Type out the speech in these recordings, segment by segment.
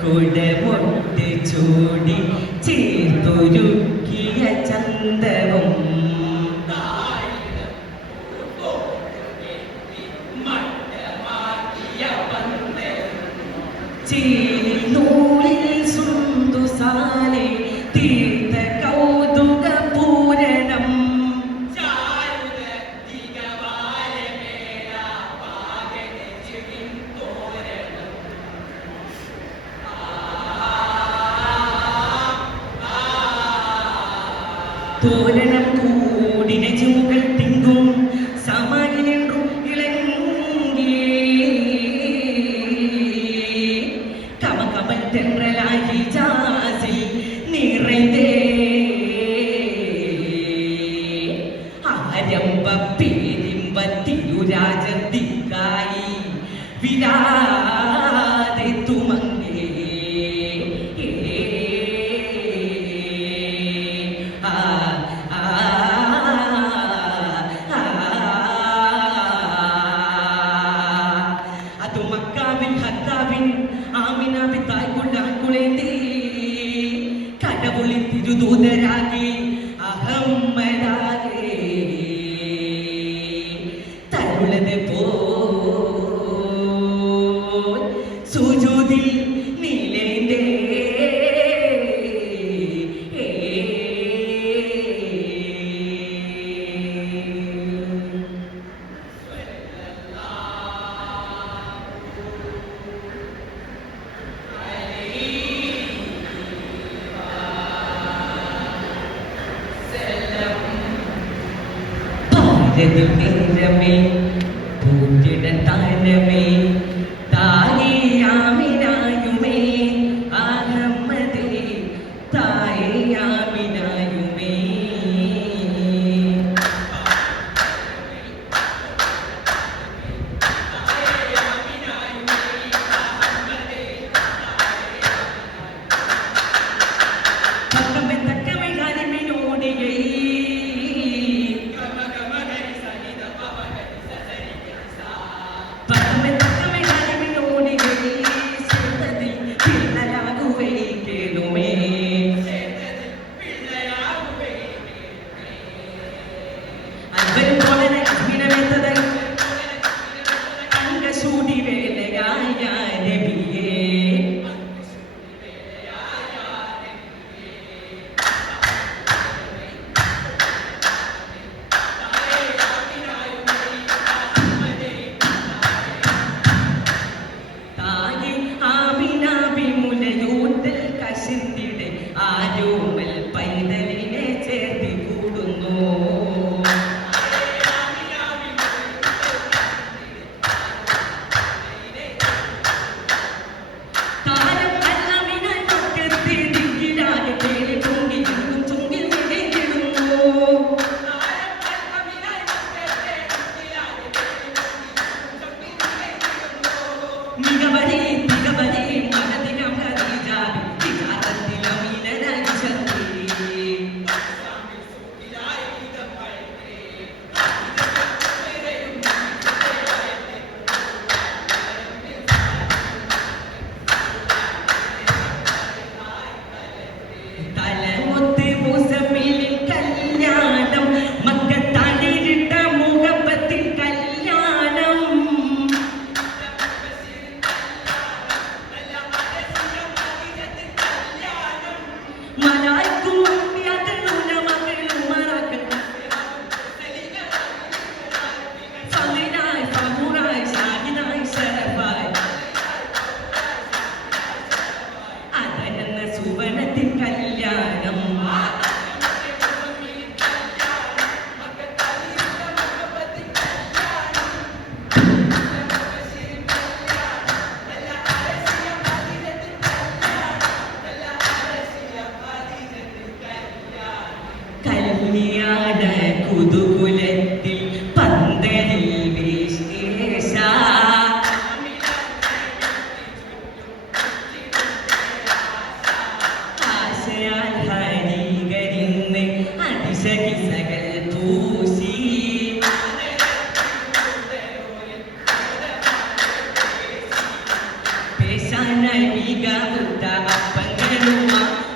കുടമൊട്ട് ചൂടി ചേർത്തൊരുക്കിയ ചന്തവും ചീനിൽ നൂലിൽ സുന്ദുസാലെ തോരണം കൂടിന ചുമുകൾ തിങ്കും സമരിനെന്നും ഇളങ്ങി കമകമൽ തെன்றലായി ജാസിൽ നിറൈതേ ആരംഭ പേരിമ്പ തിരുരാജത്തിക്കായി ആമിനാബി തായ്കൊണ്ടാക്കുളേന്തി കടവുളി തിരുദൂതരാകി അഹമ്മദാകെ തരുളത് പോ സുജൂതിൽ നേരമേ പൂജിട താരമേ തായേയാമിനായുമേ അഹമ്മദേ തായേയാമിനായുമേ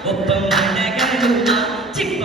ಒಪ್ಪ ಒಪ್ಪ ಚಿಪ್ಪ